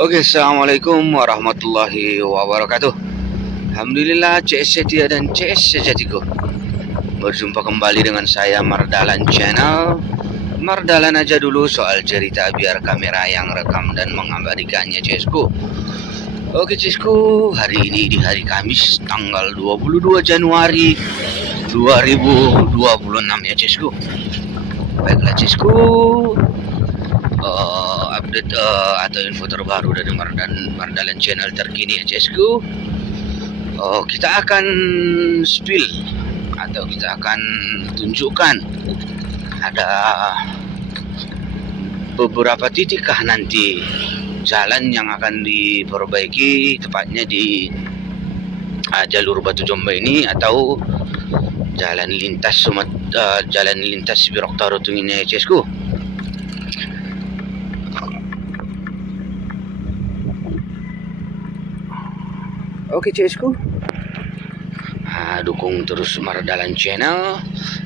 Oke, assalamualaikum warahmatullahi wabarakatuh. Alhamdulillah, CS Setia dan CS Sejatiku. Berjumpa kembali dengan saya Mardalan Channel. Mardalan aja dulu soal cerita biar kamera yang rekam dan mengabadikannya, CSku. Oke, CSku, hari ini di hari Kamis tanggal 22 Januari 2026 ya, CSku. Baiklah, CSku. Update atau info terbaru dari Mardalan Channel terkini ya, CSku. Kita akan spill atau kita akan tunjukkan ada beberapa titik nanti jalan yang akan diperbaiki, tepatnya di jalur Batu Jomba ini atau jalan lintas Sibirok Tarutung ini ya, CSku. Oke, CSku, dukung terus Mardalan Channel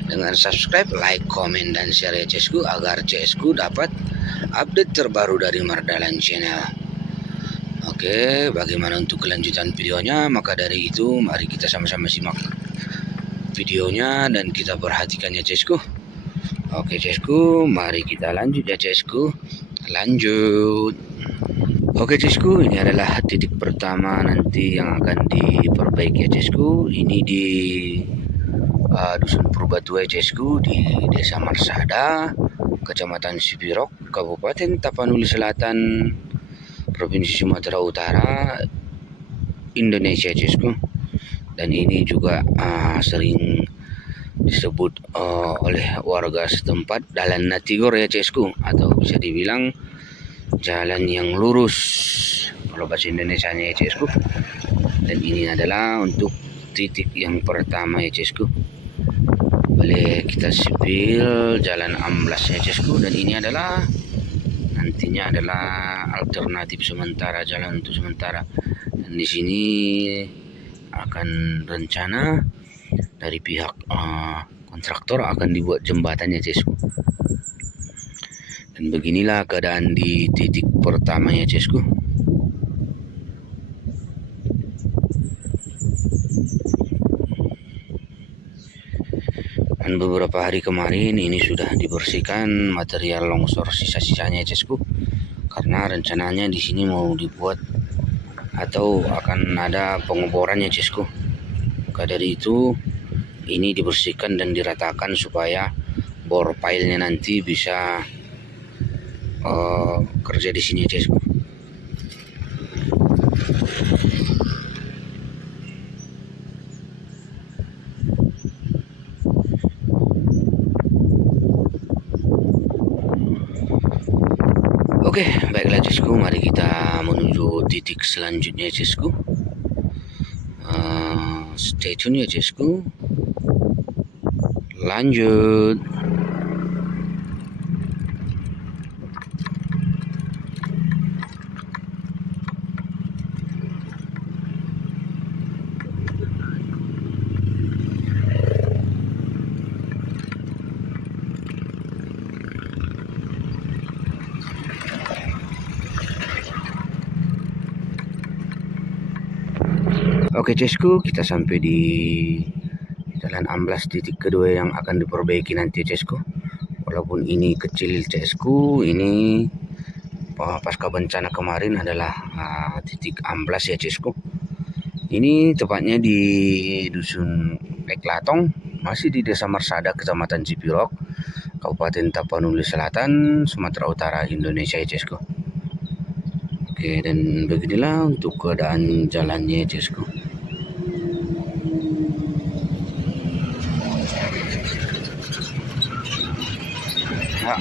dengan subscribe, like, komen, dan share ya, CSku, agar CSku dapat update terbaru dari Mardalan Channel. Oke, bagaimana untuk kelanjutan videonya? Maka dari itu mari kita sama-sama simak videonya dan kita perhatikan ya, CSku. Oke, CSku, mari kita lanjut ya, CSku. Lanjut. Oke, CSku, ini adalah titik pertama nanti yang akan diperbaiki ya, CSku. Ini di Dusun Purbatua ya, CSku, di Desa Marsada, Kecamatan Sibirok, Kabupaten Tapanuli Selatan, Provinsi Sumatera Utara, Indonesia, CSku. Dan ini juga sering disebut oleh warga setempat Dalan Natigor ya, CSku, atau bisa dibilang jalan yang lurus kalau bahasa Indonesianya ya, CSku. Dan ini adalah untuk titik yang pertama ya, CSku. Boleh kita sipil jalan amblasnya, CSku. Dan ini adalah nantinya adalah alternatif sementara, jalan untuk sementara. Dan di sini akan rencana dari pihak kontraktor akan dibuat jembatannya, CSku. Dan beginilah keadaan di titik pertama ya, CSku. Dan beberapa hari kemarin ini sudah dibersihkan material longsor sisa-sisanya ya, CSku. Karena rencananya di sini mau dibuat atau akan ada pengeborannya, CSku. Maka dari itu ini dibersihkan dan diratakan supaya bor pilenya nanti bisa kerja di sini, CSku. Oke, baiklah, CSku, mari kita menuju titik selanjutnya, CSku. Stay tune ya, CSku. Lanjut. Oke, CSku, kita sampai di jalan amblas titik kedua yang akan diperbaiki nanti, CSku. Walaupun ini kecil, CSku, ini pasca bencana kemarin adalah titik amblas ya, CSku. Ini tepatnya di Dusun Eklatong, masih di Desa Marsada, Kecamatan Sibirok, Kabupaten Tapanuli Selatan, Sumatera Utara, Indonesia ya, CSku. Oke, dan beginilah untuk keadaan jalannya, CSku.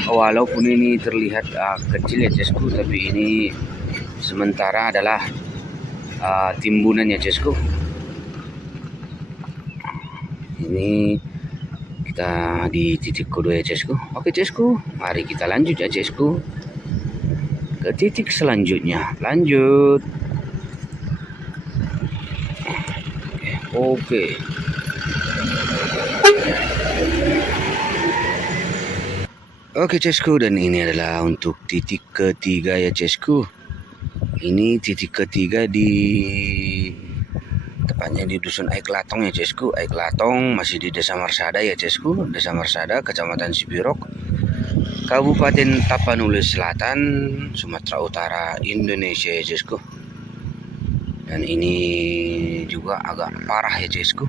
Walaupun ini terlihat kecil ya, CSku, tapi ini sementara adalah timbunan ya, CSku. Ini kita di titik kedua ya, CSku. Oke, CSku, mari kita lanjut ya, CSku, ke titik selanjutnya. Lanjut. Oke. Oke, CSku, dan ini adalah untuk titik ketiga ya, CSku. ini titik ketiga di tepatnya di Dusun Aik Latong ya Cesku. Aik Latong masih di Desa Marsada ya Cesku. Desa Marsada, Kecamatan Sibirok, Kabupaten Tapanuli Selatan, Sumatera Utara, Indonesia ya Cesku. Dan ini juga agak parah ya Cesku.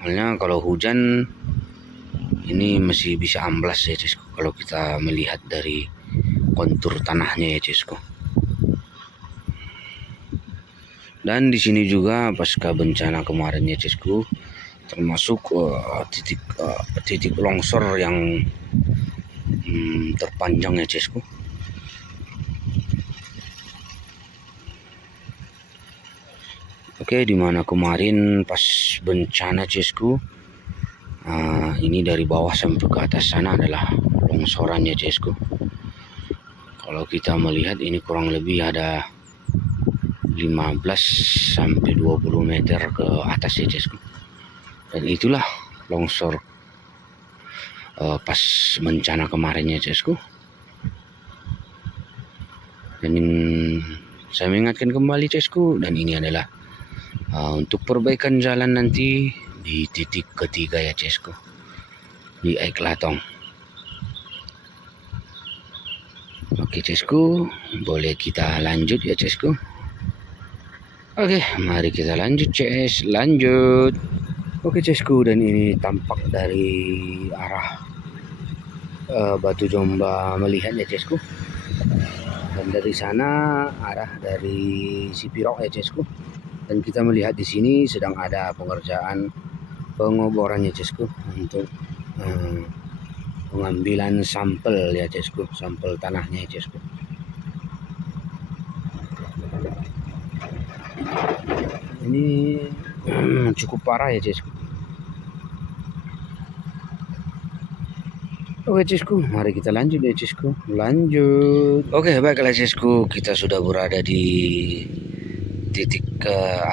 Soalnya kalau hujan ini masih bisa amblas ya Cesku. Kalau kita melihat dari kontur tanahnya ya Cesku. Dan di sini juga pasca bencana kemarin ya Cesku, termasuk titik longsor yang terpanjang ya Cesku. Oke, dimana kemarin pas bencana Cesku, ini dari bawah sampai ke atas sana adalah longsorannya Cesku. Kalau kita melihat ini kurang lebih ada 15 sampai 20 meter ke atas ya Cesku. Dan itulah longsor pas bencana kemarin ya Cesku. Dan saya mengingatkan kembali Cesku, dan ini adalah untuk perbaikan jalan nanti di titik ketiga ya Cesku, di Aik Latong. Oke Cesku, boleh kita lanjut ya Cesku. Oke, mari kita lanjut CS, lanjut. Oke Cesku, dan ini tampak dari arah Batu Jomba melihat ya Cesku. Dan dari sana arah dari Sipirok ya Cesku. Dan kita melihat di sini sedang ada pengerjaan pengoboran ya Cesku, untuk pengambilan sampel ya Cesku, sampel tanahnya ya Cesku. Ini cukup parah ya Cesku. Oke Cesku, mari kita lanjut ya Cesku, lanjut. Oke, baiklah Cesku, kita sudah berada di titik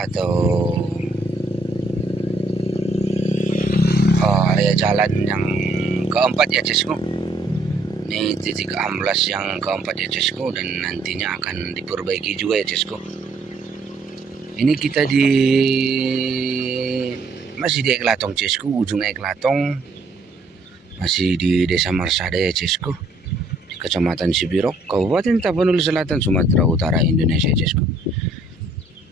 atau area jalan yang keempat ya Cesku. Ini titik amblas yang keempat ya Cesku, dan nantinya akan diperbaiki juga ya Cesku. Ini kita masih di Aik Latong Cesku, ujung Aik Latong, masih di Desa Marsada ya Cesku, di Kecamatan Sibirok, Kabupaten Tapanuli Selatan, Sumatera Utara, Indonesia Cesku.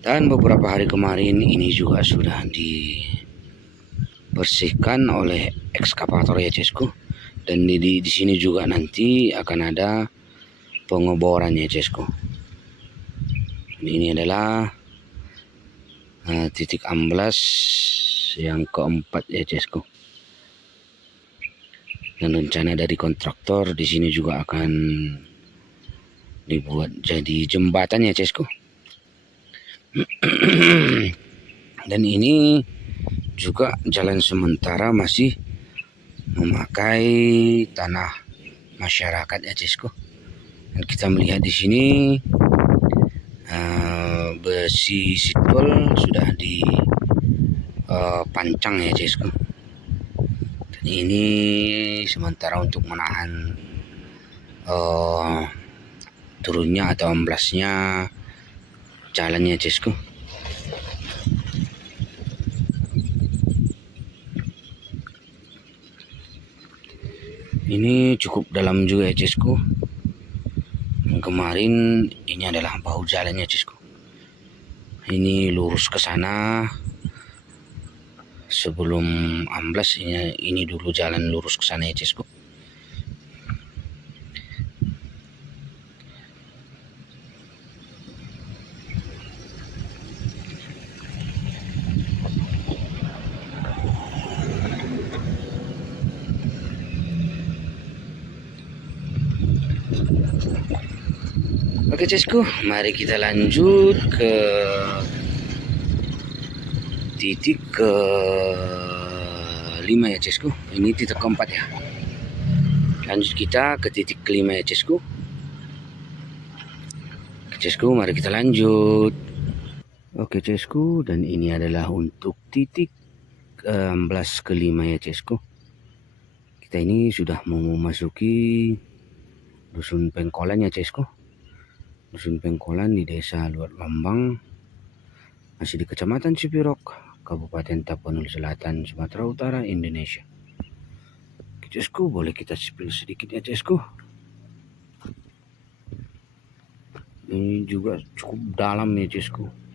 Dan beberapa hari kemarin ini juga sudah dibersihkan oleh ekskavator ya Cesku. Dan di sini juga nanti akan ada pengeboran ya Cesku. Ini adalah titik amblas yang keempat ya Cesku. Dan rencana dari kontraktor di sini juga akan dibuat jadi jembatan ya Cesku. Dan ini juga jalan sementara masih memakai tanah masyarakat ya Cesku. Dan kita melihat di sini besi sitpol sudah dipancang ya Cesku. Dan ini sementara untuk menahan turunnya atau amblasnya jalannya Cesku. Ini cukup dalam juga ya Cesku. Kemarin ini adalah bahu jalannya Cesku. Ini lurus ke sana sebelum amblas, ini dulu jalan lurus ke sana ya Cesku. Oke Cesku, mari kita lanjut ke titik ke 5 ya Cesku. Ini titik keempat ya. Lanjut kita ke titik kelima ya Cesku. Cesku, mari kita lanjut. Oke Cesku, dan ini adalah untuk titik 16 kelima ya Cesku. Kita ini sudah mau memasuki Dusun Pengkolan ya Cesku. Dusun Pengkolan di Desa Luat Lambang, masih di Kecamatan Sipirok, Kabupaten Tapanuli Selatan, Sumatera Utara, Indonesia. Cesku, boleh kita spill sedikit ya Cesku. Ini juga cukup dalam ya Cesku.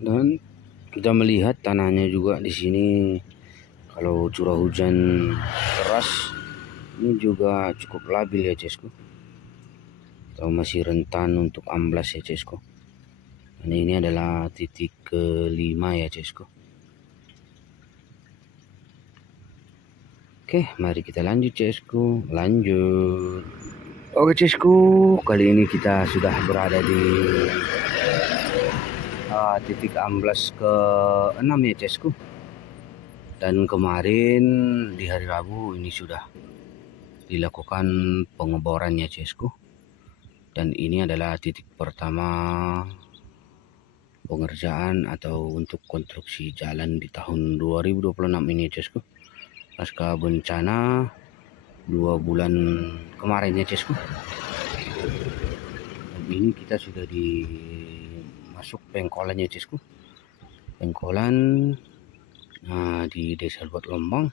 Dan kita melihat tanahnya juga di sini, kalau curah hujan keras ini juga cukup labil ya Cesku, atau masih rentan untuk amblas ya Cesku. Dan ini adalah titik kelima ya Cesku. Oke, mari kita lanjut Cesku, lanjut. Oke Cesku, kali ini kita sudah berada di titik amblas ke-6 ya Cesku. Dan kemarin di hari Rabu ini sudah dilakukan pengeboran ya Cesku. Dan ini adalah titik pertama pengerjaan atau untuk konstruksi jalan di tahun 2026 ini ya Cesku. Pasca bencana 2 bulan kemarin ya Cesku. Dan ini kita sudah di masuk Pengkolan ya Cesku. Pengkolan di Desa Luat Lambang,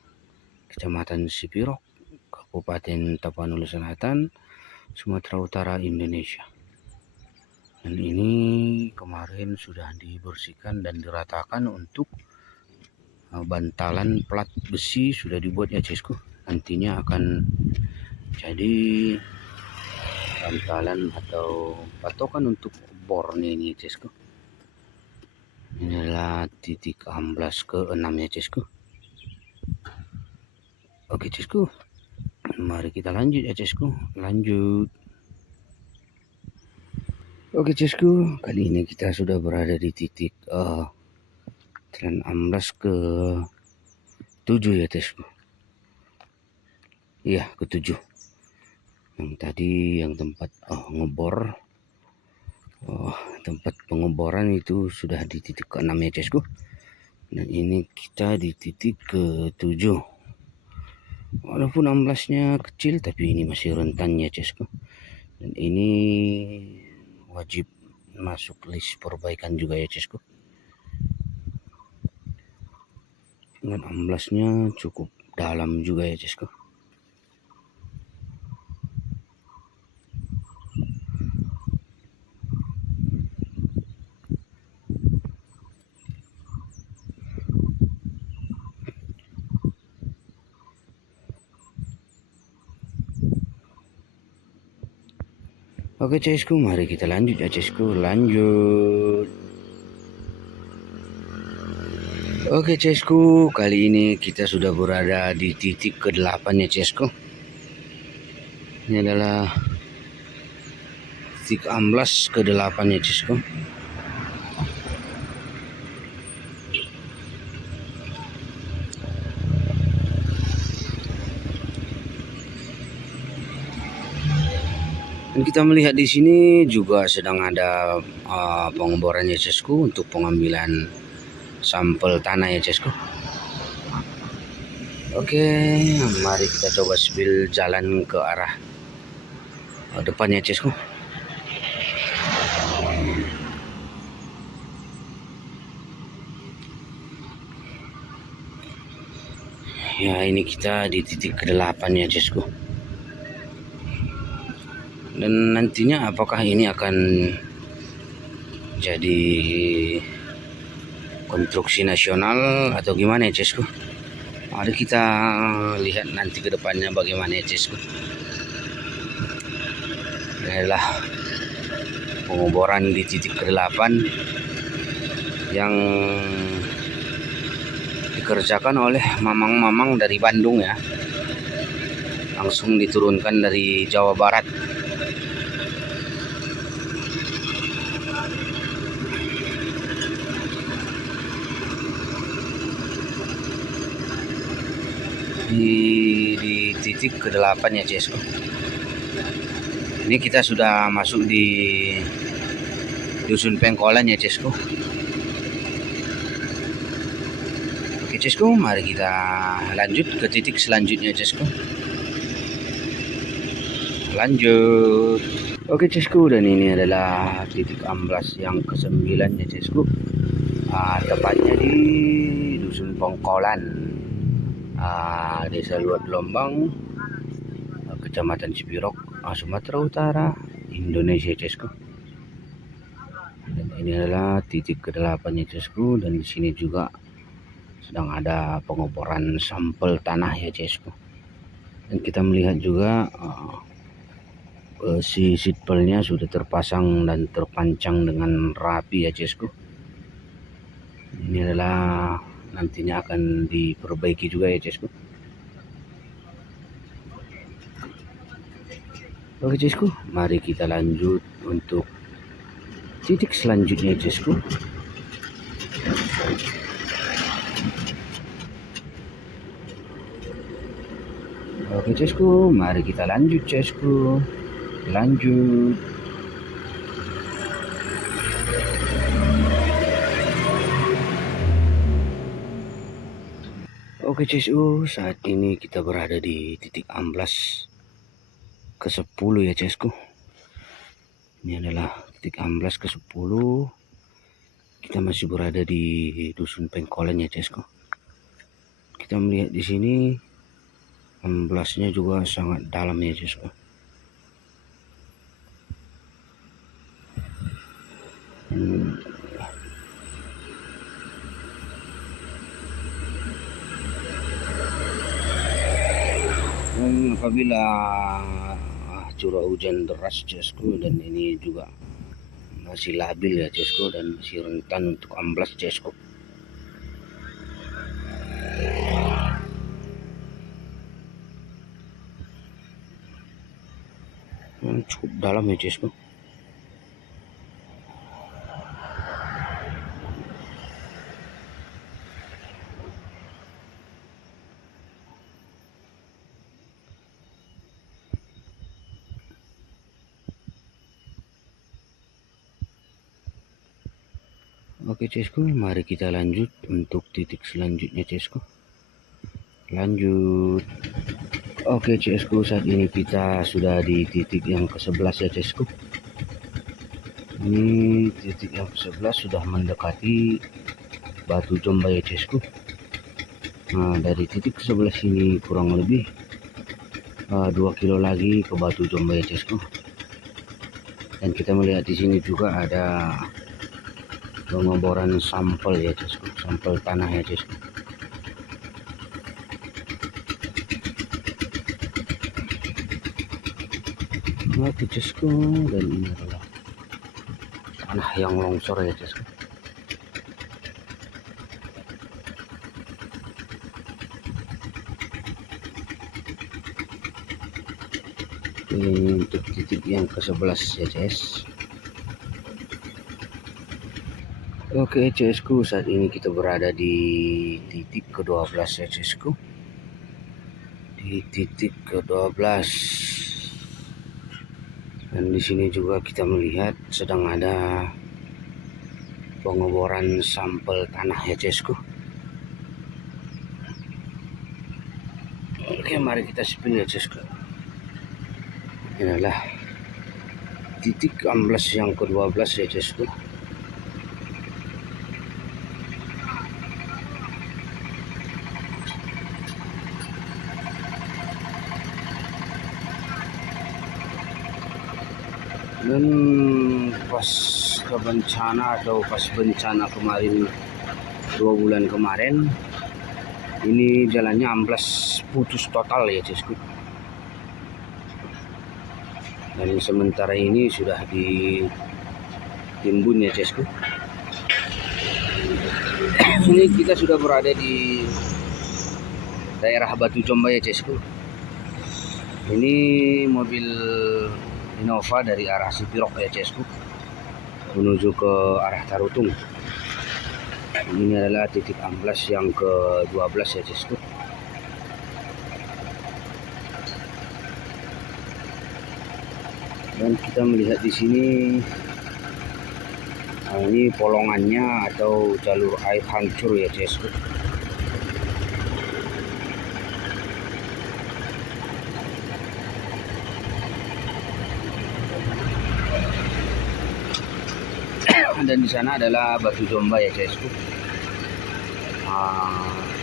Kecamatan Sipirok, Kabupaten Tapanuli Selatan, Sumatera Utara, Indonesia. Dan ini kemarin sudah dibersihkan dan diratakan untuk bantalan plat besi sudah dibuat ya Cesku. Nantinya akan jadi bantalan atau patokan untuk bornya ini Cesku. Ini adalah titik amblas ke-6 ya Cesku. Oke Cesku, mari kita lanjut ya Cesku, lanjut. Oke Cesku, kali ini kita sudah berada di titik jalan amblas ke-7 ya Cesku. Iya, ke-7. Yang tadi yang tempat ngebor, tempat pengeboran itu sudah di titik ke-6 ya Cesku. Dan ini kita di titik ke-7. Walaupun amblasnya kecil, tapi ini masih rentan ya Cesku. Dan ini wajib masuk list perbaikan juga ya Cesku. Dan amblasnya cukup dalam juga ya Cesku. Oke Cesku, mari kita lanjut ya Cesku, lanjut. Oke Cesku, kali ini kita sudah berada di titik ke-8 ya Cesku. Ini adalah titik amblas ke-8 ya Cesku. Dan kita melihat di sini juga sedang ada pengeboran ya Cesku untuk pengambilan sampel tanah ya Cesku. Oke, mari kita coba spill jalan ke arah depan ya Cesku. Ya, ini kita di titik ke-8 ya Cesku. Dan nantinya apakah ini akan jadi konstruksi nasional atau gimana ya Cesku? Mari kita lihat nanti ke depannya bagaimana ya Cesku. Ini adalah pengoboran di titik ke-8 yang dikerjakan oleh mamang-mamang dari Bandung ya. Langsung diturunkan dari Jawa Barat. di titik ke-8 ya Cesku. Ini kita sudah masuk di Dusun Pengkolan ya Cesku. Oke Cesku, mari kita lanjut ke titik selanjutnya Cesku. Lanjut. Oke Cesku, dan ini adalah titik amblas yang ke-9 ya Cesku. Tepatnya di Dusun Pengkolan, Desa Luat Lombang, Kecamatan Sipirok, Sumatera Utara, Indonesia Cesku. Dan ini adalah titik ke-8 ya Cesku, dan di sini juga sedang ada pengoboran sampel tanah ya Cesku. Dan kita melihat juga si sitpelnya sudah terpasang dan terpancang dengan rapi ya Cesku. Ini adalah nantinya akan diperbaiki juga ya Cesku. Oke Cesku, mari kita lanjut untuk titik selanjutnya Cesku. Oke Cesku, mari kita lanjut Cesku. Lanjut. Oke Cesku, saat ini kita berada di titik amblas ke-10 ya Cesku. Ini adalah titik amblas ke-10. Kita masih berada di Dusun Pengkolan ya Cesku. Kita melihat di sini amblasnya juga sangat dalam ya Cesku. Dan apabila curah hujan deras Cesku, dan ini juga masih labil ya Cesku, dan masih rentan untuk amblas Cesku. Cukup dalam ya Cesku. Oke Cesku, mari kita lanjut untuk titik selanjutnya Cesku. Lanjut. Oke Cesku, saat ini kita sudah di titik yang ke-11 ya Cesku. Ini titik yang ke-11 sudah mendekati Batu Jomba ya Cesku. Nah, dari titik ke-11 ini kurang lebih 2 kilo lagi ke Batu Jomba ya Cesku. Dan kita melihat di sini juga ada pengoboran sampel ya Cesku, sampel tanah ya Cesku. Oke Cesku, dan ini adalah tanah yang longsor ya Cesku. Ini untuk titik yang ke-11 ya Ces. Oke Cesku, saat ini kita berada di titik ke-12 ya Cesku. Di titik ke-12. Dan di sini juga kita melihat sedang ada pengoboran sampel tanah ya Cesku. Oke, mari kita spill ya Cesku. Ini adalah titik amblas yang ke-12 ya Cesku. Dan pas ke bencana atau pas bencana kemarin 2 bulan kemarin, ini jalannya amblas putus total ya Cesku. Dan sementara ini sudah ditimbun ya Cesku. Ini kita sudah berada di daerah Batu Jomba ya Cesku. Ini mobil Innova dari arah Sipirok ya Cesku menuju ke arah Tarutung. Ini adalah titik amblas yang ke-12 ya Cesku. Dan kita melihat di sini ini polongannya atau jalur air hancur ya CSku. Dan di sana adalah Batu Jomba ya CSku.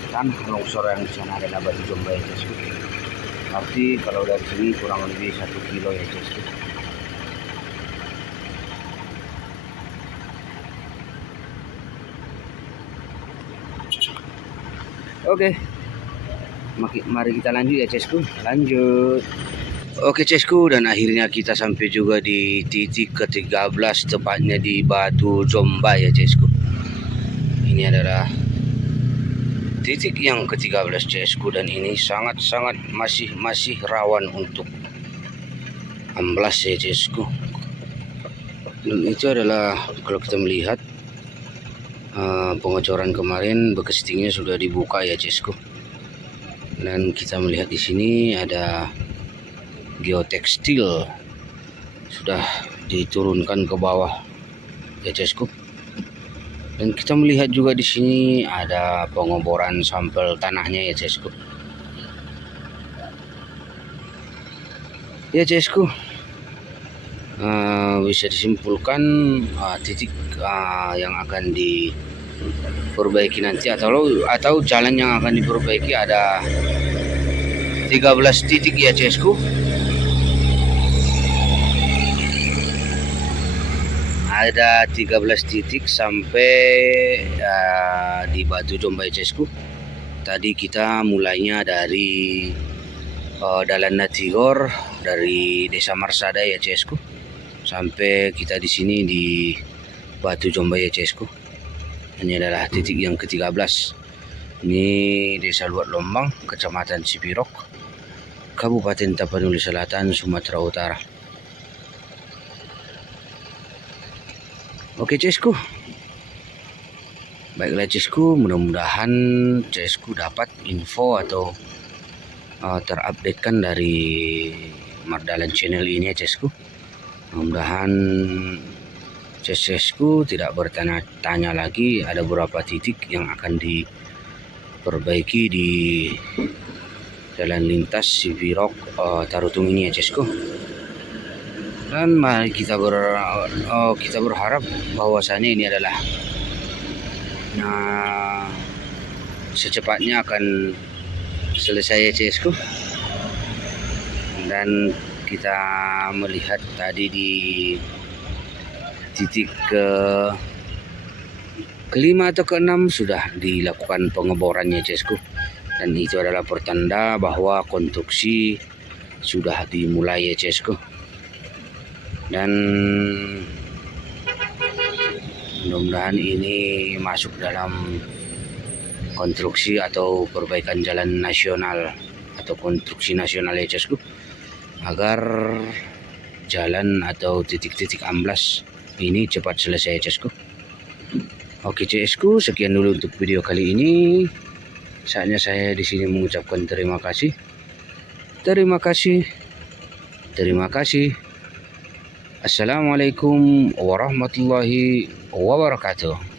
Tanah longsor yang di sana adalah Batu Jomba ya CSku. Arti kalau dari sini kurang lebih 1 kilo ya CSku. Oke, mari kita lanjut ya CSku. Lanjut. Oke CSku, dan akhirnya kita sampai juga di titik ke-13, tepatnya di Batu Jomba ya CSku. Ini adalah titik yang ke-13 CSku, dan ini sangat-sangat masih rawan untuk amblas ya CSku. Dan itu adalah kalau kita melihat pengecoran kemarin bekas tingginya sudah dibuka ya CSku. Dan kita melihat di sini ada geotekstil sudah diturunkan ke bawah ya CSku. Dan kita melihat juga di sini ada pengoboran sampel tanahnya ya CSku. Ya CSku, bisa disimpulkan titik yang akan diperbaiki nanti atau jalan yang akan diperbaiki ada 13 titik ya CSku. Ada 13 titik sampai di Batu Jomba CSku. Tadi kita mulainya dari Dalan Natigor dari Desa Marsada ya CSku, sampai kita di sini di Batu Jomba ya CSku. Ini adalah titik yang ke-13. Ini Desa Luat Lombang, Kecamatan Sipirok, Kabupaten Tapanuli Selatan, Sumatera Utara. Oke CSku, baiklah CSku, mudah-mudahan CSku dapat info atau terupdatekan dari Mardalan channel ini ya CSku. Mudah-mudahan CSku tidak bertanya-tanya lagi ada beberapa titik yang akan diperbaiki di jalan lintas Sipirok Tarutung ini ya CSku. Dan mari kita berharap bahwasannya ini adalah secepatnya akan selesai ya CSku. Dan kita melihat tadi di titik kelima atau ke-6 sudah dilakukan pengeborannya CSku. Dan itu adalah pertanda bahwa konstruksi sudah dimulai ya CSku. Dan mudah-mudahan ini masuk dalam konstruksi atau perbaikan jalan nasional atau konstruksi nasional ya CSku, agar jalan atau titik-titik amblas ini cepat selesai ya CSku. Oke CSku, sekian dulu untuk video kali ini. Saatnya saya di sini mengucapkan terima kasih. Terima kasih. Terima kasih. Assalamualaikum warahmatullahi wabarakatuh.